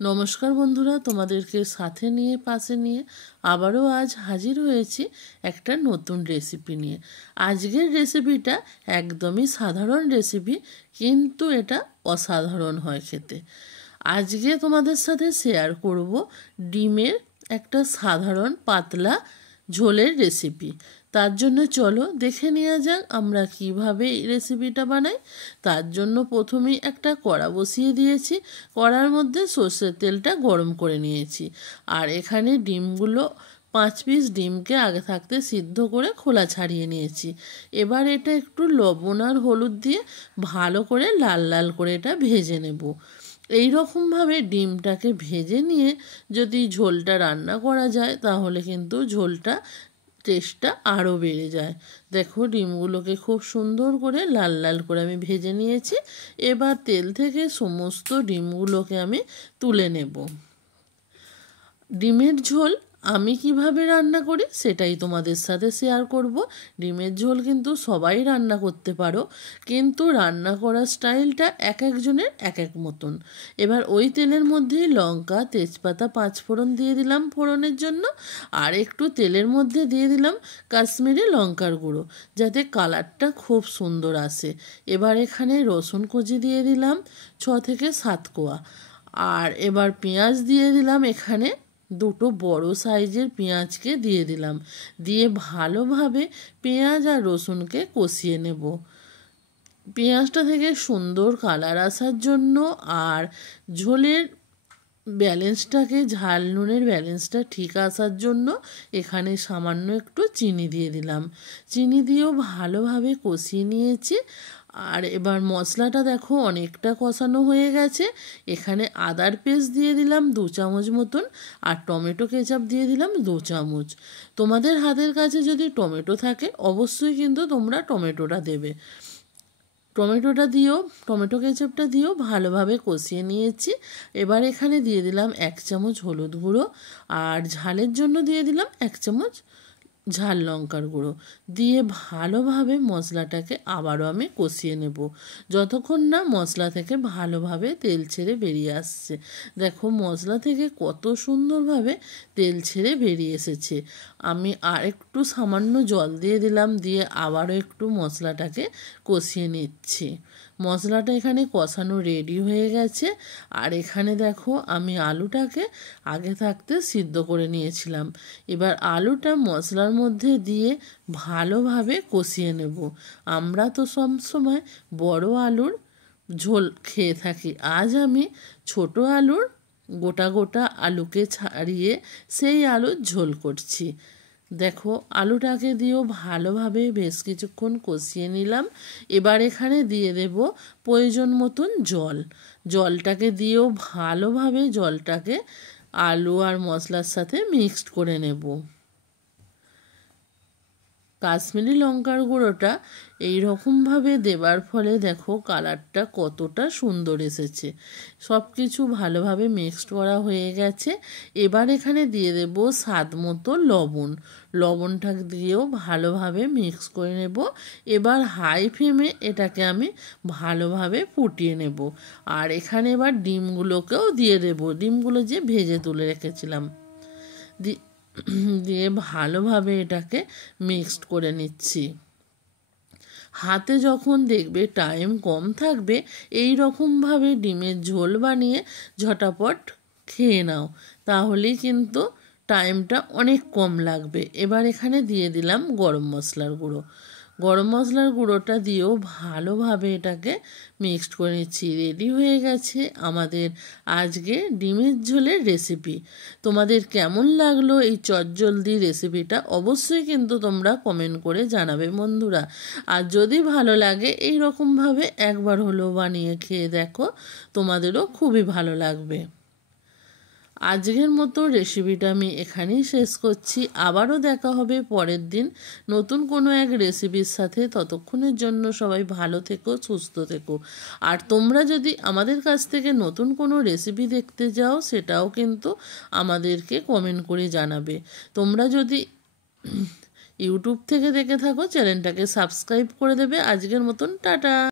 নমস্কার বন্ধুরা, তোমাদেরকে সাথে নিয়ে পাশে নিয়ে আবারও আজ হাজির হয়েছি একটা নতুন রেসিপি নিয়ে। আজকের রেসিপিটা একদমই সাধারণ রেসিপি, কিন্তু এটা অসাধারণ হয় খেতে। আজকে তোমাদের সাথে শেয়ার করব ডিমের একটা সাধারণ পাতলা ঝোলের রেসিপি। তার জন্য চলো দেখে নেওয়া যাক আমরা কিভাবে এই রেসিপিটা বানাই। তার জন্য প্রথমেই একটা কড়া বসিয়ে দিয়েছি, কড়ার মধ্যে সর্ষের তেলটা গরম করে নিয়েছি। আর এখানে ডিমগুলো 5 পিস ডিমকে আগে থাকতে সিদ্ধ করে খোলা ছাড়িয়ে নিয়েছি। এবার এটা একটু লবণ আর হলুদ দিয়ে ভালো করে লাল লাল করে এটা ভেজে নেব। এই রকমভাবে ডিমটাকে ভেজে নিয়ে যদি ঝোলটা রান্না করা যায় তাহলে কিন্তু ঝোলটা টেস্টটা আরও বেড়ে যায়। দেখো ডিমগুলোকে খুব সুন্দর করে লাল লাল করে আমি ভেজে নিয়েছি। এবার তেল থেকে সমস্ত ডিমগুলোকে আমি তুলে নেব। ডিমের ঝোল আমি কিভাবে রান্না করি সেটাই তোমাদের সাথে শেয়ার করব। ডিমের ঝোল কিন্তু সবাই রান্না করতে পারো, কিন্তু রান্না করার স্টাইলটা এক একজনের এক এক মতন। এবার ওই তেলের মধ্যেই লঙ্কা, তেজপাতা, 5 ফোড়ন দিয়ে দিলাম ফোড়নের জন্য। আর একটু তেলের মধ্যে দিয়ে দিলাম কাশ্মীরি লঙ্কার গুঁড়ো, যাতে কালারটা খুব সুন্দর আসে। এবার এখানে রসুন কুচি দিয়ে দিলাম 6 থেকে 7 কোয়া। আর এবার পেঁয়াজ দিয়ে দিলাম, এখানে 2টো বড় সাইজের পেঁয়াজকে দিয়ে দিলাম। দিয়ে ভালোভাবে পেঁয়াজ আর রসুনকে কষিয়ে নেব। পেঁয়াজটা থেকে সুন্দর কালার আসার জন্য আর ঝোলের ব্যালেন্সটাকে, ঝাল নুনের ব্যালেন্সটা ঠিক আসার জন্য এখানে সামান্য একটু চিনি দিয়ে দিলাম। চিনি দিয়েও ভালোভাবে কষিয়ে নিয়েছি। আর এবার মশলাটা দেখো অনেকটা কষানো হয়ে গেছে। এখানে আদার পেস্ট দিয়ে দিলাম 2 চামচ মতন, আর টমেটো কেচাপ দিয়ে দিলাম 2 চামচ। তোমাদের হাতের কাছে যদি টমেটো থাকে অবশ্যই কিন্তু তোমরা টমেটোটা দেবে। টমেটোটা দিয়েও, টমেটো কেচাপটা দিয়েও ভালোভাবে কষিয়ে নিয়েছি। এবার এখানে দিয়ে দিলাম 1 চামচ হলুদ গুঁড়ো, আর ঝালের জন্য দিয়ে দিলাম 1 চামচ ঝাল লঙ্কার গুঁড়ো। দিয়ে ভালোভাবে মশলাটাকে আবারও আমি কষিয়ে নেব, যতক্ষণ না মশলা থেকে ভালোভাবে তেল ছেড়ে বেরিয়ে আসছে। দেখো মশলা থেকে কত সুন্দরভাবে তেল ছেড়ে বেরিয়ে এসেছে। আমি আর একটু সামান্য জল দিয়ে দিলাম, দিয়ে আবারও একটু মশলাটাকে কষিয়ে নিচ্ছি। মশলাটা এখানে কষানো রেডি হয়ে গেছে। আর এখানে দেখো আমি আলুটাকে আগে থাকতে সিদ্ধ করে নিয়েছিলাম। এবার আলুটা মশলার মধ্যে দিয়ে ভালোভাবে কষিয়ে নেব। আমরা তো সব সময় বড় আলুর ঝোল খেয়ে থাকি, আজ আমি ছোট আলুর গোটা গোটা আলুকে ছাড়িয়ে সেই আলুর ঝোল করছি। দেখো আলুটাকে দিয়েও ভালোভাবে বেশ কিছুক্ষণ কষিয়ে নিলাম। এবার এখানে দিয়ে দেব প্রয়োজন মতন জল। জলটাকে দিয়েও ভালোভাবে জলটাকে আলু আর মশলার সাথে মিক্সড করে নেব। কাশ্মীরি লঙ্কার গুঁড়োটা এই রকমভাবে দেবার ফলে দেখো কালারটা কতটা সুন্দর এসেছে। সব কিছু ভালোভাবে মিক্সড করা হয়ে গেছে। এবার এখানে দিয়ে দেব স্বাদ মতো লবণ। লবণটা দিয়েও ভালোভাবে মিক্স করে নেব। এবার হাই ফ্লেমে এটাকে আমি ভালোভাবে ফুটিয়ে নেব। আর এখানে এবার ডিমগুলোকেও দিয়ে দেব, ডিমগুলো যে ভেজে তুলে রেখেছিলাম। দিয়ে ভালোভাবে এটাকে মিক্সড করে নিচ্ছি। হাতে যখন দেখবে টাইম কম থাকবে, এই রকমভাবে ডিমের ঝোল বানিয়ে ঝটাপট খেয়ে নাও, তাহলেই কিন্তু টাইমটা অনেক কম লাগবে। এবার এখানে দিয়ে দিলাম গরম মশলার গুঁড়ো। গরম মশলার গুঁড়োটা দিয়েও ভালোভাবে এটাকে মিক্সড করে নিচ্ছি। রেডি হয়ে গেছে আমাদের আজকে ডিমের ঝোলের রেসিপি। তোমাদের কেমন লাগলো এই চটজলদি রেসিপিটা অবশ্যই কিন্তু তোমরা কমেন্ট করে জানাবে বন্ধুরা। আর যদি ভালো লাগে এই রকমভাবে একবার হলেও বানিয়ে খেয়ে দেখো, তোমাদেরও খুবই ভালো লাগবে। আজকের মতো রেসিপিটা আমি এখানেই শেষ করছি। আবারও দেখা হবে পরের দিন নতুন কোনো এক রেসিপির সাথে। ততক্ষণের জন্য সবাই ভালো থেকো, সুস্থ থেকো। আর তোমরা যদি আমাদের কাছ থেকে নতুন কোনো রেসিপি দেখতে যাও সেটাও কিন্তু আমাদেরকে কমেন্ট করে জানাবে। তোমরা যদি ইউটিউব থেকে দেখে থাকো চ্যানেলটাকে সাবস্ক্রাইব করে দেবে। আজকের মতন টাটা।